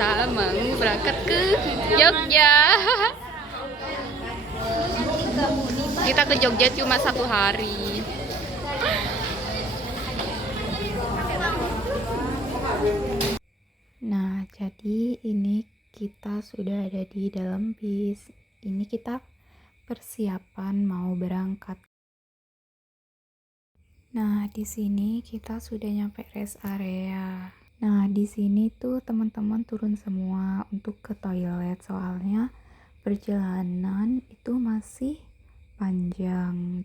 kita mau berangkat ke Jogja. Kita ke Jogja cuma 1 hari. Nah, jadi ini kita sudah ada di dalam bis. Ini kita persiapan mau berangkat. Nah, di sini kita sudah nyampe rest area. Nah, di sini tuh teman-teman turun semua untuk ke toilet soalnya perjalanan itu masih panjang.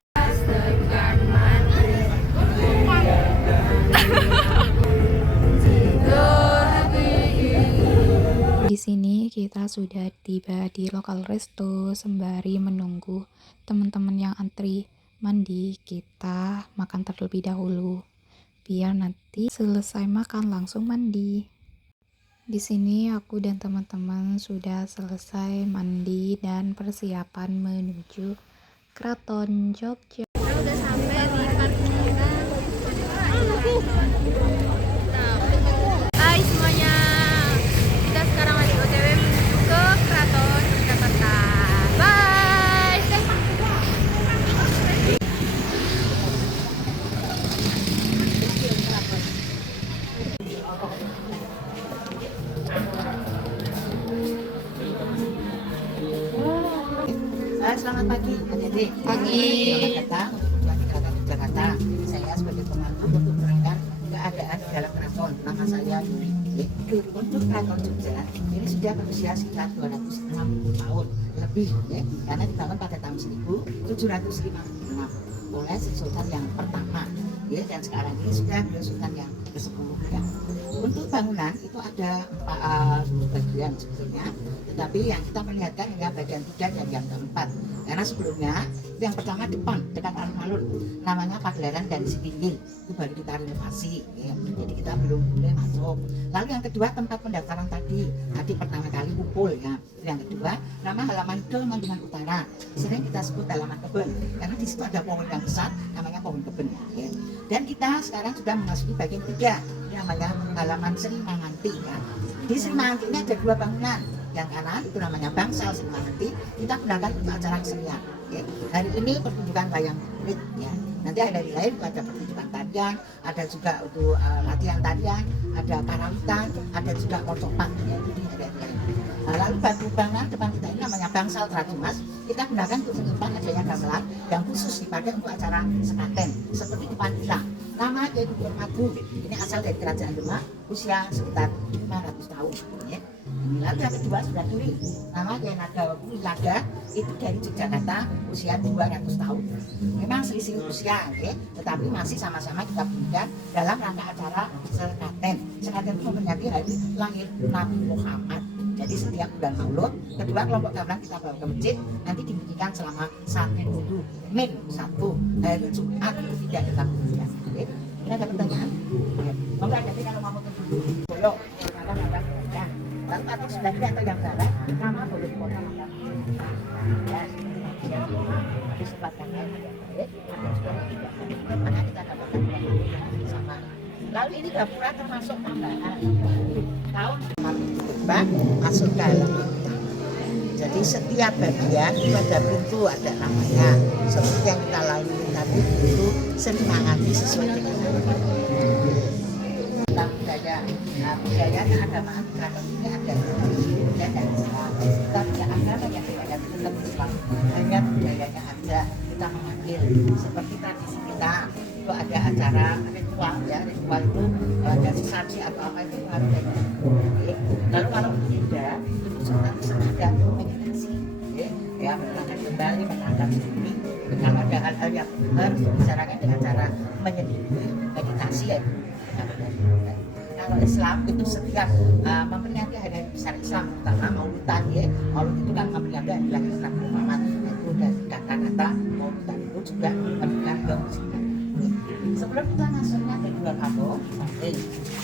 Di sini kita sudah tiba di lokal resto sembari menunggu teman-teman yang antri mandi. Kita makan terlebih dahulu biar nanti selesai makan langsung mandi. Di sini aku dan teman-teman sudah selesai mandi dan persiapan menuju Keraton Jogja. Kita udah sampai di parkiran. Hai semuanya. Kita sekarang lagi OTW menuju ke Keraton Yogyakarta. Bye. Selamat pagi, adik-adik. Pagi. Jakarta. Saya sebagai pemandu untuk menerangkan keadaan di dalam keraton. Nama saya Yuri. Untuk keraton Jogja ini sudah berusia sekitar 206 tahun lebih, ya, karena dibangun pada tahun 1756 oleh Sultan yang pertama, ya, dan sekarang ini sudah beliau Sultan yang ke-10. Ya. Untuk bangunan itu ada 4 bagian sebetulnya, tetapi yang kita perlihatkan hanya bagian 3 dan yang keempat. Karena sebelumnya yang pertama depan dekat alun-alun namanya Pagelaran dan Sipinggil, itu baru kita renovasi, ya. Jadi kita belum boleh masuk. Lalu yang kedua tempat pendaftaran tadi pertama kali kumpul, ya. Yang kedua nama halaman Dolman dengan Utara, sering kita sebut halaman kebun karena di situ ada pohon yang besar namanya pohon kebun, ya. Dan kita sekarang sudah memasuki bagian 3 namanya halaman Sri Manganti, ya. Di Sri Manganti ini ada 2 bangunan. Yang kanan itu namanya Bangsal Sri Manganti, kita gunakan untuk acara kesenian, ya. Hari ini pertunjukan wayang kulit, ya. Nanti hari lain ada pertunjukan tarian, ada juga untuk latihan tarian, ada karawitan, ada juga korsopak, ya. Jadi ada lain. Lalu batu bangunan depan kita ini namanya Bangsal Trajumas, kita gunakan untuk menyimpan adanya gamelan yang khusus dipakai untuk acara sekaten seperti di Pandila. Nama yaitu Madu, ini asal dari Kerajaan Demak, usia sekitar 500 tahun, ya. Lalu yang kedua sudah kiri, nama Naga Wilaga, itu dari Yogyakarta, usia 200 tahun. Memang selisih usia, ya, tetapi masih sama-sama kita berikan dalam rangka acara sekaten. Sekaten itu memperingati hari lahir Nabi Muhammad. Jadi setiap bulan Maulud, kedua kelompok gamelan kita bawa ke masjid, nanti dibunyikan selama 1 minggu, min 1 hari Jumat itu tidak kita bunyikan. Ini ada pertanyaan? Ya. Monggo jadi kalau mau tunggu dulu, lalu atau sudah tidak atau yang barat, nama boleh dipotong. Ya, disempatkan atau sudah tidak. Maka kita dapatkan sama. Lalu ini gapura termasuk tambahan. Tahun masuk ke halaman. Jadi setiap bagian itu ada pintu, ada namanya. Seperti yang kita lalui tadi itu Sri Manganti sesuai dengan budayanya agama keraton ini ada budaya dan Islam. Tapi agama yang tidak ada tetap Islam. Hanya budayanya ada, kita mengambil seperti tradisi kita itu ada acara ritual, ya. Ritual itu ada sesaji atau apa itu harus ada. Lalu kalau tidak itu sudah ada meditasi, ya, menenangkan kembali, menenangkan diri. Kalau ada hal-hal yang harus dibicarakan dengan cara menyendiri meditasi, ya. Kalau Islam itu setiap memperingati hari besar Islam, terutama Maulidan, ya. Maulid itu kan memperingati hari lahir Nabi Muhammad. Itu dari kata-kata Maulidan itu juga memberikan kemusikan. Sebelum kita masuknya ke dua kampung,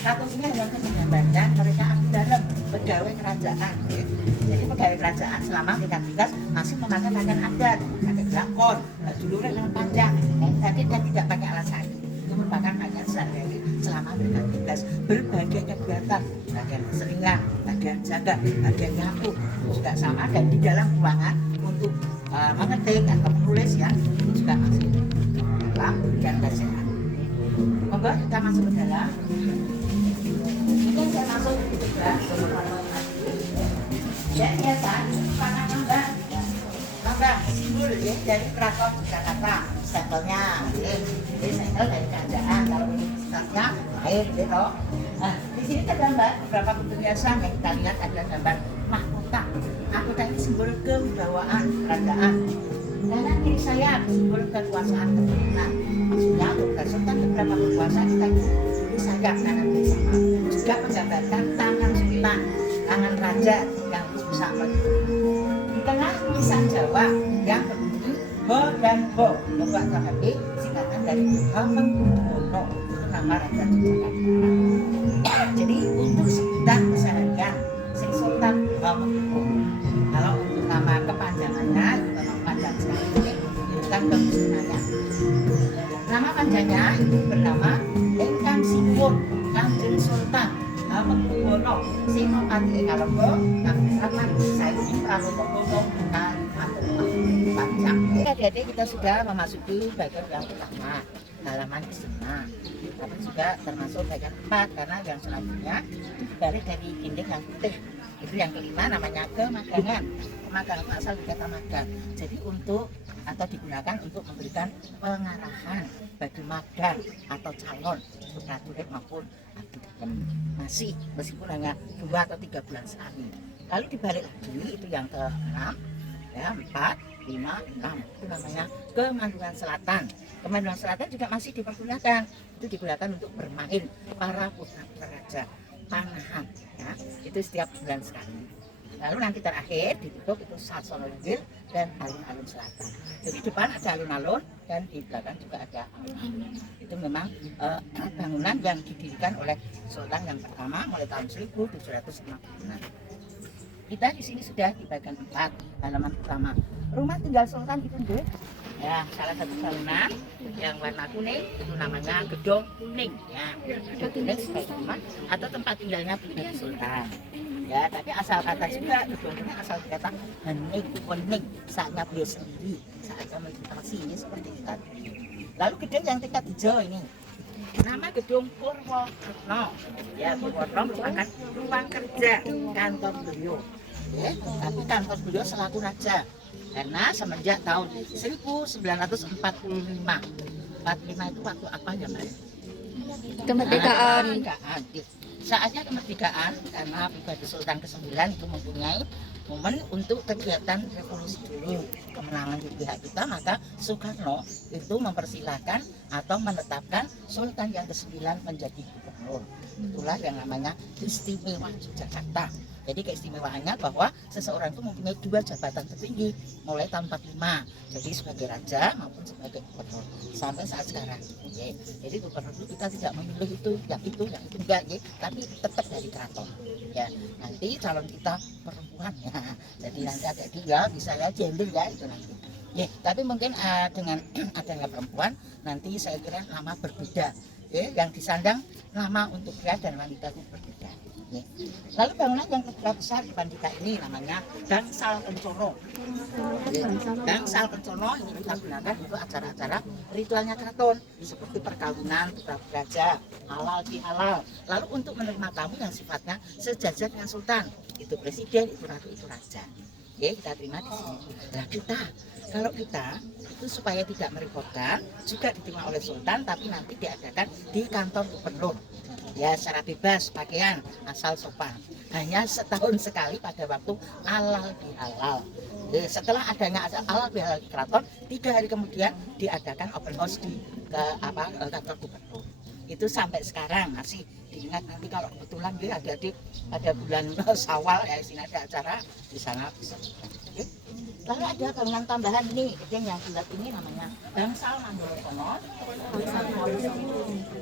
kampung ini hanya menggambarkan mereka abdi dalam pegawai kerajaan, ya. Jadi pegawai kerajaan selama tingkat masih memakai pakaian adat, pakai belangkon, baju lurik yang panjang, dan tidak pakai alas kaki. itu merupakan hanya sehari-hari selama bertugas berbagai kegiatan, bagian keseringan, bagian jaga, bagian nyapu itu juga sama, dan di dalam ruangan untuk mengetik atau menulis ya itu juga masih dalam dan bersehat. Monggo kita masuk ke dalam. Mungkin saya masuk juga ya biasa panah lambang simbol ya dari Keraton Jakarta, stempelnya ini stempel dari kerajaan, kalau universitasnya air gitu. Nah di sini tergambar beberapa bentuk hiasan yang kita lihat, ada gambar mahkota. Mahkota ini simbol kewibawaan kerajaan. Kanan kiri saya simbol kekuasaan keturunan, maksudnya untuk sultan beberapa kekuasaan kita di sayap kanan kiri sama, juga menggambarkan tangan sultan, tangan raja yang bisa melihat. Di tengah tulisan Jawa yang berbunyi Ho dan Ho, membuat terhati singkatan dari Hamengkubuwono, itu nama raja Yogyakarta. Jadi untuk sebutan keseharian Sing Sultan Hamengkubuwono. Kalau untuk nama kepanjangannya itu memang panjang sekali, bukan kemudiannya. Nama panjangnya itu bernama Engkang Sipun Kanjeng Sultan Hamengkubuwono Senopati Kalengga Kabupaten Saiki Prawoto panjang. Adik-adik kita sudah memasuki bagian yang pertama, halaman istana. Tapi juga termasuk bagian 4 karena yang selanjutnya itu digaris dari dinding yang putih. Itu yang kelima namanya kemagangan. Kemagangan itu asal dari kata magang. Jadi untuk atau digunakan untuk memberikan pengarahan bagi magang atau calon untuk prajurit maupun abdi dalam masih meskipun hanya 2 atau 3 bulan sekali. Lalu dibalik lagi itu yang ke-6 ya, 4, 5, 6 itu namanya Kemandungan Selatan. Kemandungan Selatan juga masih dipergunakan, itu digunakan untuk bermain para putra raja panahan ya, itu setiap bulan sekali. Lalu nanti terakhir ditutup itu Sasono Linggil dan alun-alun selatan. Jadi depan ada alun-alun dan di belakang juga ada alun-alun. Itu memang bangunan yang didirikan oleh Sultan yang pertama mulai tahun 1756. Kita di sini sudah di bagian 4 halaman pertama. Rumah tinggal Sultan itu deh. Ya, salah satu bangunan yang warna kuning itu namanya Gedung Kuning ya. Gedung Kuning sebagai rumah atau tempat tinggalnya pribadi Sultan. Ya, tapi asal kata juga Gedung Kuning asal kata hening kuning, saatnya beliau sendiri, saatnya meditasi ini seperti itu tadi. Lalu gedung yang tingkat hijau ini nama Gedung Purwokerto. Ya, Purwokerto merupakan ruang kerja kantor beliau. Ya, tapi kantor beliau selaku raja. Karena semenjak tahun 1945. 45 itu waktu apa ya, Mbak? Kemerdekaan. Saatnya kemerdekaan karena pribadi Sultan ke-9 itu mempunyai momen untuk kegiatan revolusi dulu, kemenangan di pihak kita, maka Soekarno itu mempersilahkan atau menetapkan Sultan yang ke-9 menjadi gubernur. Itulah yang namanya Istimewa Yogyakarta. Jadi keistimewaannya bahwa seseorang itu mempunyai 2 jabatan tertinggi mulai tahun 45. Jadi sebagai raja maupun sebagai gubernur sampai saat sekarang. Okay. Jadi gubernur itu kita tidak memilih itu yang itu enggak, ya. Tapi tetap dari keraton. Ya, nanti calon kita perempuan ya. Jadi nanti ada dia bisa ya gender ya itu nanti. Ya, tapi mungkin dengan adanya perempuan nanti saya kira nama berbeda. Ya, yang disandang nama untuk pria dan wanita itu berbeda. Ya. Lalu bangunan yang kedua besar di depan kita ini namanya Gangsal Kencana. Ya. Gangsal Kencana ini kita gunakan untuk acara-acara ritualnya keraton seperti perkawinan putra raja, halal bihalal. Lalu untuk menerima tamu yang sifatnya sejajar dengan sultan, itu presiden, itu ratu, itu raja. Ya, kita terima di sini. Nah kalau kita itu supaya tidak merepotkan juga diterima oleh sultan, tapi nanti diadakan di kantor gubernur. Ya, secara bebas pakaian asal sopan. Hanya setahun sekali pada waktu halal bihalal. Ya, setelah adanya halal bihalal di keraton, 3 hari kemudian diadakan open house di kantor gubernur. Itu sampai sekarang masih diingat. Nanti kalau kebetulan dia adik-adik pada bulan Syawal ya sini ada acara di sana bisa. Okay. Lalu ada bangunan tambahan ini, yang bulat ini namanya Gangsal Mandolo Sono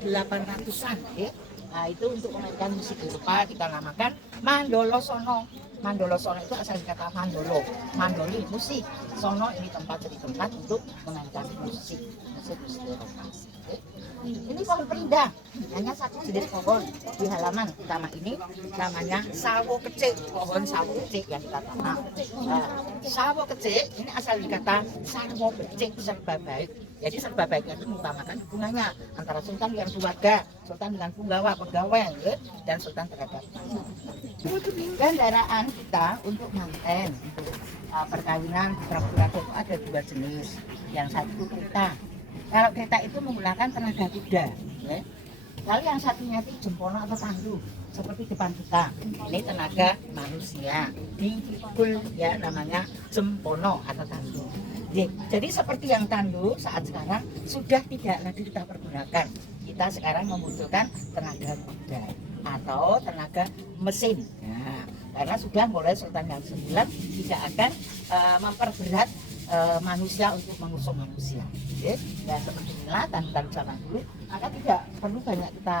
800-an ya. Nah, itu untuk memainkan musik Eropa kita namakan Mandolo Sono. Mandolo Sono itu asal kata mandolo, mandoli musik. Sono ini tempat, jadi tempat untuk memainkan musik Eropa. Okay. Ini pohon perindah, hanya satu jenis pohon di halaman utama ini namanya sawo kecil, pohon sawo kecil yang kita tanam. Nah, sawo kecil ini asal dari kata sawo kecil serba baik. Jadi serba baiknya itu mengutamakan hubungannya antara sultan dengan keluarga, sultan dengan pegawai, ya, dan sultan terhadap kendaraan kita untuk manten, untuk perkawinan putra-putra itu ada dua jenis. Yang satu kereta. Kalau kereta itu menggunakan tenaga kuda, ya. Lalu yang satunya itu jempono atau tandu, seperti depan kita. Ini tenaga manusia, dipikul ya namanya jempono atau tandu. Jadi seperti yang tandu saat sekarang sudah tidak lagi kita pergunakan. Kita sekarang membutuhkan tenaga kuda atau tenaga mesin. Nah, karena sudah mulai Sultan yang 9 tidak akan memperberat manusia untuk mengusung manusia. Ya, seperti inilah tandu zaman dulu, maka tidak perlu banyak kita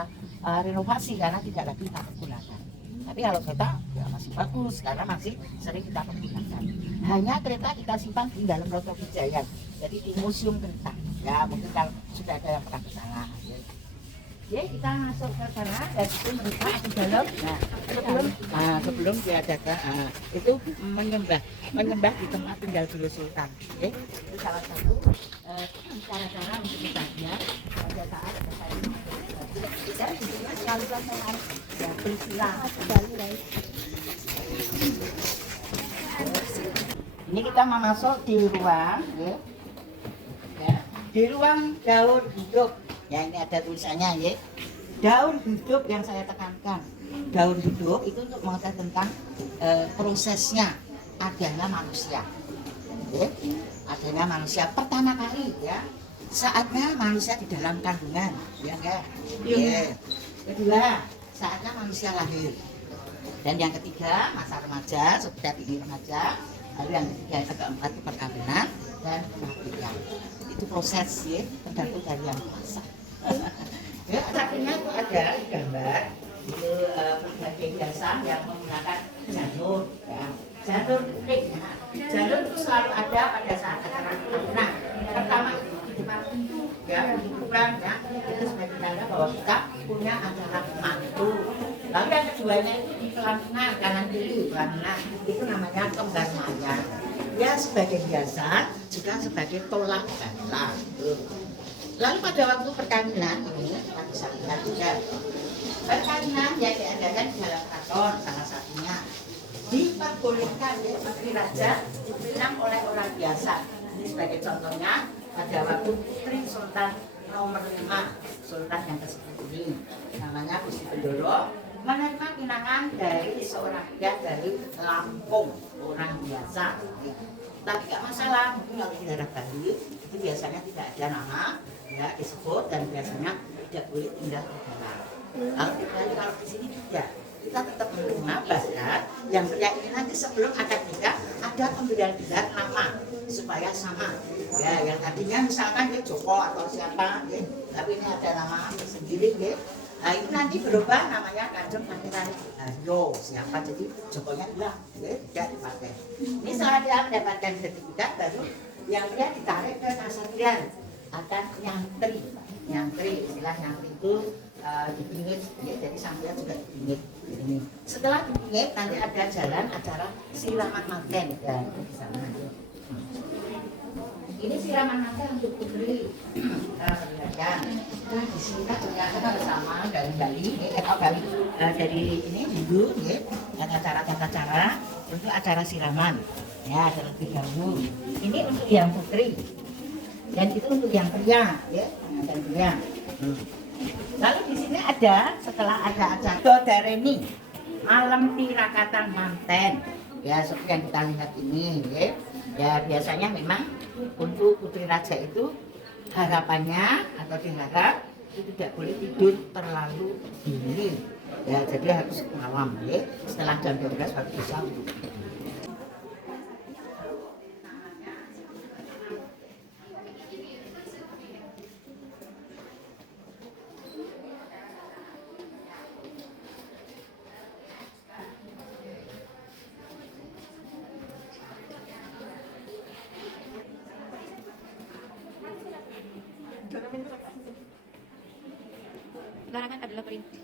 renovasi karena tidak lagi kita pergunakan. Tapi kalau kereta ya masih bagus karena masih sering kita pergunakan. Hanya kereta kita simpan di dalam Roto Wijaya, jadi di museum kereta. Ya mungkin kalau sudah ada yang pernah ke sana. Ya kita masuk ke sana dan itu mereka di dalam. Sebelum diadakan itu menyembah di tempat tinggal dulu Sultan. Itu salah satu cara-cara untuk berbahagia pada saat dan sekalian dengan ya bersila. Ini kita mau masuk di ruang, ya, di ruang daun hidup. Ya ini ada tulisannya ya. Daun hidup yang saya tekankan. Daun hidup itu untuk mengetahui tentang prosesnya adanya manusia. Ya, adanya manusia pertama kali ya. Saatnya manusia di dalam kandungan, ya enggak? Ya. Kedua, saatnya manusia lahir. Dan yang ketiga, masa remaja, seperti ini remaja. Lalu yang ketiga, yang keempat itu perkawinan dan kematian. Itu proses ya, tergantung dari yang kuasa. Ya, sampingnya itu ada gambar itu berbagai hiasan yang menggunakan janur, ya. Janur putih, ya. Janur itu selalu ada pada saat acara perkawinan. Pertama itu di depan pintu, ya, ukuran, ya, itu sebagai tanda bahwa kita punya acara mantu. Lalu yang keduanya itu di pelaminan kanan kiri, pelaminan itu namanya kembar maya. Ya sebagai hiasan, juga sebagai tolak bala. Lalu pada waktu perkawinan ini kita bisa lihat juga perkawinan yang diadakan di dalam keraton salah satunya diperbolehkan ya Menteri Raja dibilang oleh orang biasa. Ini sebagai contohnya pada waktu Putri Sultan nomor 5 Sultan yang ke-10 ini namanya Gusti Bendoro menerima pinangan dari seorang pria dari Lampung, orang biasa. Tapi nggak masalah, mungkin kalau di daerah Bali itu biasanya tidak ada nama ya disebut dan biasanya tidak boleh tinggal di dalam. Kalau di sini tidak, kita tetap menerima bahkan yang pria ini nanti sebelum akad nikah ada pemberian gelar nama supaya sama. Ya, yang tadinya misalkan dia Joko atau siapa, ya, tapi ini ada nama sendiri, ya. Nah itu nanti berubah namanya Kanjeng Pangeran Haryo siapa jadi Jokonya bilang ya, tidak dipakai. Ini setelah dia mendapatkan sertifikat baru yang dia ditarik ke Kasatrian akan nyantri istilah nyantri itu dipingit ya, jadi sambil juga dipingit ini. Setelah dipingit nanti ada jalan acara siraman manten ya di sana. Ini siraman manten untuk putri. Perlihatkan. Nah, di sini ternyata bersama dari Bali, dari ini dulu ya, ada tata cara untuk acara siraman. Ya, terlebih dahulu. Ini untuk yang putri. Dan itu untuk yang pria, ya, dan pria. Lalu di sini ada setelah ada acara Dodareni malam tirakatan manten. Ya, seperti yang kita lihat ini, ya. Ya, biasanya memang untuk putri raja itu harapannya atau diharap itu tidak boleh tidur terlalu dini. Ya, jadi harus malam, ya. Setelah jam 12 baru bisa untuk adalah perintah.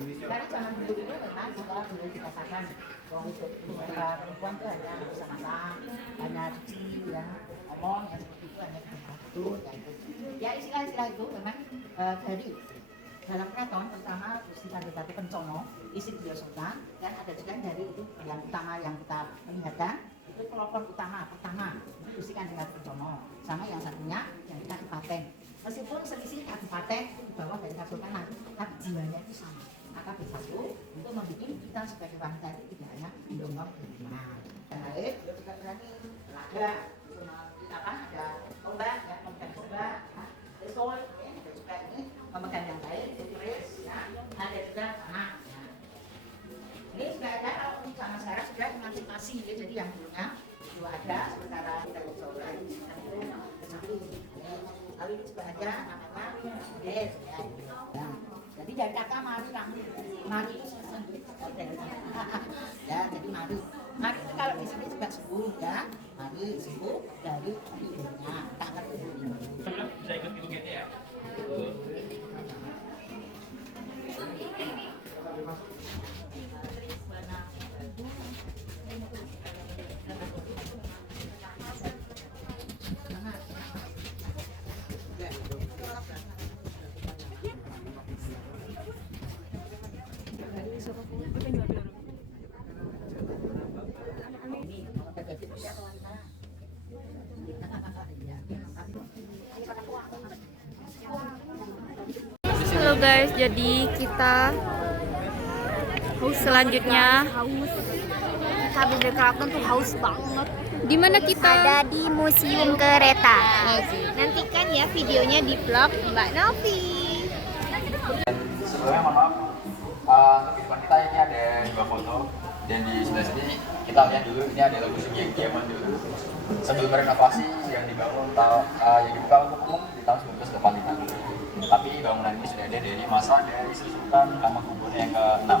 Karena zaman dulu itu memang sekolah dulu dikatakan bahwa untuk perempuan itu hanya bisa masak, hanya cuci, ya, ngomong, ya seperti itu hanya bisa satu, ya itu. Ya istilah-istilah itu memang dari dalam keraton terutama Gusti Kanjeng Ratu Kencono, istri beliau Sultan, dan ada juga dari itu yang utama yang kita melihatkan itu pelopor utama pertama itu Gusti Kanjeng Ratu Kencono, sama yang satunya yang kita Kabupaten. Meskipun selisih kabupaten di bawah dari Kesultanan, tapi jiwanya itu sama. Maka bersatu untuk membuat kita sebagai wanita itu tidak hanya mendongkong beriman. Dan lain, beliau juga berani laga, apa ada ombak, ya, memegang ombak, pistol, ya, ada juga ini memegang yang lain, tulis, ya, ada juga anak. Ya. Ini sudah ada kalau sama sekarang sudah emansipasi, ya, jadi yang dulunya itu ada sementara kita coba satu, lalu ini juga ada namanya des, ya. Nah, jadi dari kata mari itu sendiri ya, jadi mari itu kalau di sini juga subuh, ya, mari subuh dari ibunya, tangan ibunya. Bisa ikut joget ya. Halo guys, jadi kita selanjutnya Haus. Habis dari keraton tuh haus banget. di mana kita? Ada di Museum Kereta. Nantikan ya videonya di vlog Mbak Novi. Sebelumnya mohon maaf, untuk di depan kita ini ada 2 foto, dan di sebelah sini kita lihat dulu ini adalah museum yang zaman dulu sebelum renovasi yang dibangun yang dibuka untuk umum di tahun 1985. Tapi bangunan ini sudah ada dari masa dari Sultan Hamengkubuwono yang ke-6.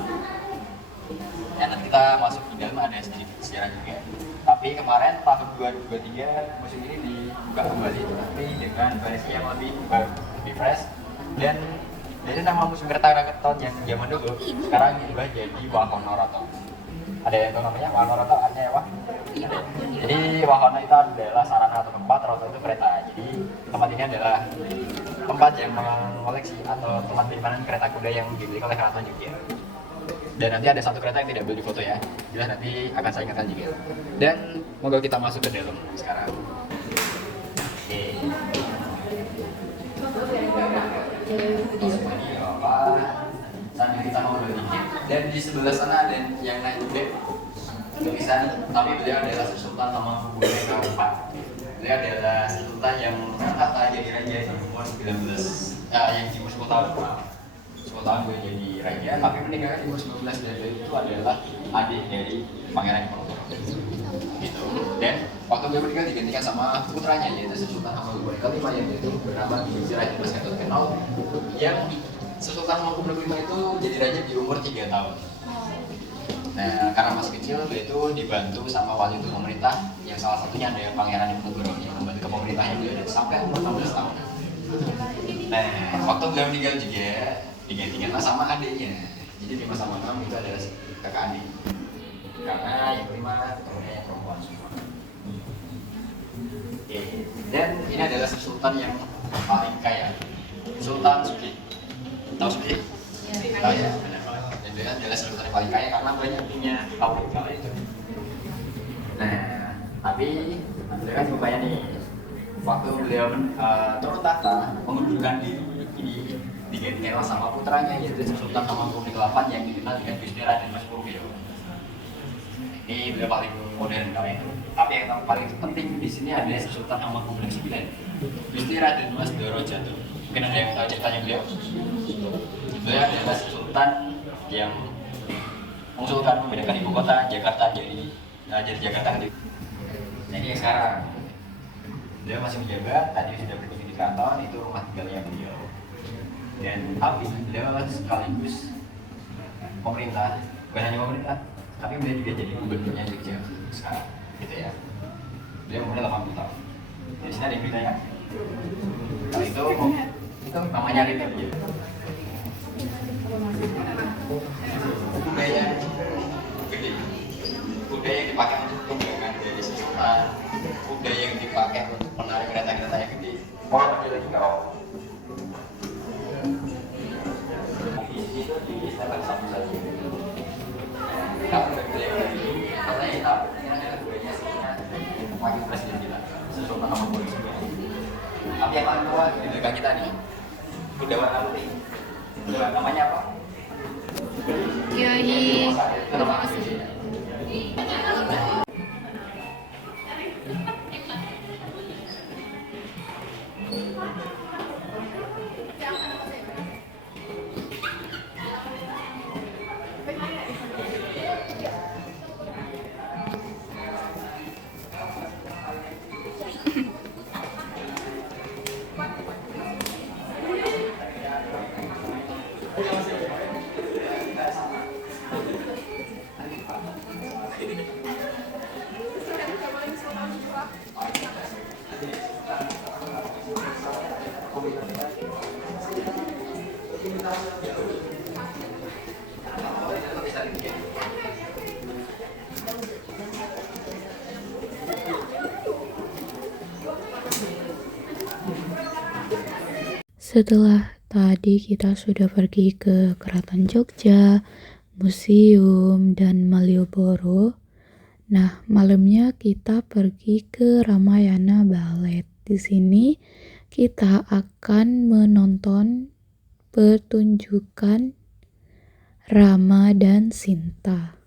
Ya, nanti kita masuk di dalam ada sedikit sejarah juga. Tapi kemarin tahun 2023 museum ini dibuka kembali, tapi dengan versi yang lebih baru, lebih fresh. Dan dari nama museum kereta Keraton yang zaman dulu sekarang diubah jadi Wahonorato. Ada yang tahu namanya Wahonorato artinya apa? Jadi Wahono itu adalah sarana atau tempat, Roto itu kereta. Jadi tempat ini adalah tempat yang mengoleksi atau tempat penyimpanan kereta kuda yang dimiliki oleh Keraton Jogja. Dan nanti ada satu kereta yang tidak boleh difoto ya, jelas nanti akan saya ingatkan juga. Dan moga kita masuk ke dalam sekarang. Oke. Sambil kita ngobrol dikit. Dan di sebelah sana ada yang naik kuda tulisan, tapi beliau adalah Sultan Hamengkubuwono yang ke-4. Beliau adalah sultan yang bertahta jadi raja di umur 19, yang di umur 10 tahun. 10 tahun gue jadi raja, tapi meninggal di umur 19, dan itu adalah adik dari Pangeran Diponegoro. Gitu. Dan waktu gue meninggal digantikan sama putranya, yaitu Sultan Hamengkubuwono ke-5 yang itu bernama Raja Mas Gatot Kaca, yang Sultan Hamengkubuwono ke-5 itu jadi raja di umur 3 tahun. Nah, karena masih kecil, dia itu dibantu sama wali untuk pemerintah, yang salah satunya ada Pangeran Diponegoro yang membantu ke pemerintahnya beliau sampai umur 16 tahun. Nah, waktu beliau meninggal juga digantikanlah sama adiknya. Jadi 5 sama 6 itu adalah kakak adik. Karena yang kelima keturunannya yang perempuan semua. Oke. Dan ini adalah sultan yang paling kaya, Sultan Suki. Tahu Suki? Tahu ya, benar banget. Dan dia adalah sultan yang paling kaya karena banyak punya pabrik kala itu. Nah, tapi beliau kan rupanya nih, waktu beliau turun tahta, mengundurkan diri ini digantikan sama putranya yaitu Sultan Hamengkubuwono ke-8 yang dikenal dengan Gusti Raden Mas Purwio. Ini beliau paling modern kali itu. Tapi yang paling penting di sini adalah Sultan Hamengkubuwono ke-9, Gusti Raden Mas Dorojato. Mungkin ada yang tahu ceritanya beliau. Beliau adalah sultan yang mengusulkan membedakan ibu kota Jakarta jadi Jakarta. Nah, ini yang sekarang. Beliau masih menjabat, tadi sudah berkunjung di keraton, itu rumah tinggalnya beliau. Dan tapi beliau sekaligus pemerintah, bukan hanya pemerintah, tapi beliau juga jadi gubernurnya Jogja sekarang, gitu ya. Beliau umurnya 80 tahun. Di sini ada yang beritanya. Kalau itu namanya Rita dia. Budaya gede, budaya yang dipakai untuk tunggangan dari sultan, budaya yang dipakai untuk menarik kereta-kereta yang gede. Mau lagi nggak? Itu di Istana Satu saja. Kalau budaya katanya kita ini adalah budaya wakil presiden kita, Sultan Hamengkubuwono. Tapi yang paling tua di negara kita nih, udah warna putih. Udah namanya apa? Kiai. Setelah tadi kita sudah pergi ke Keraton Jogja, museum, dan Malioboro. Nah, malamnya kita pergi ke Ramayana Ballet. Di sini kita akan menonton pertunjukan Rama dan Sinta.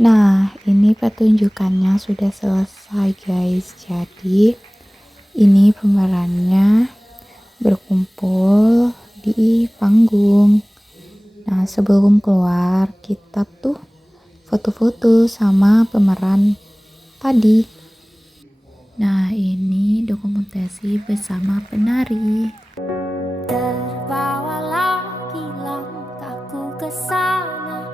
Nah, ini pertunjukannya sudah selesai guys. Jadi, ini pemerannya berkumpul di panggung. Nah, sebelum keluar, kita tuh foto-foto sama pemeran tadi. Nah, ini dokumentasi bersama penari. Terbawa lagi langkahku ke sana.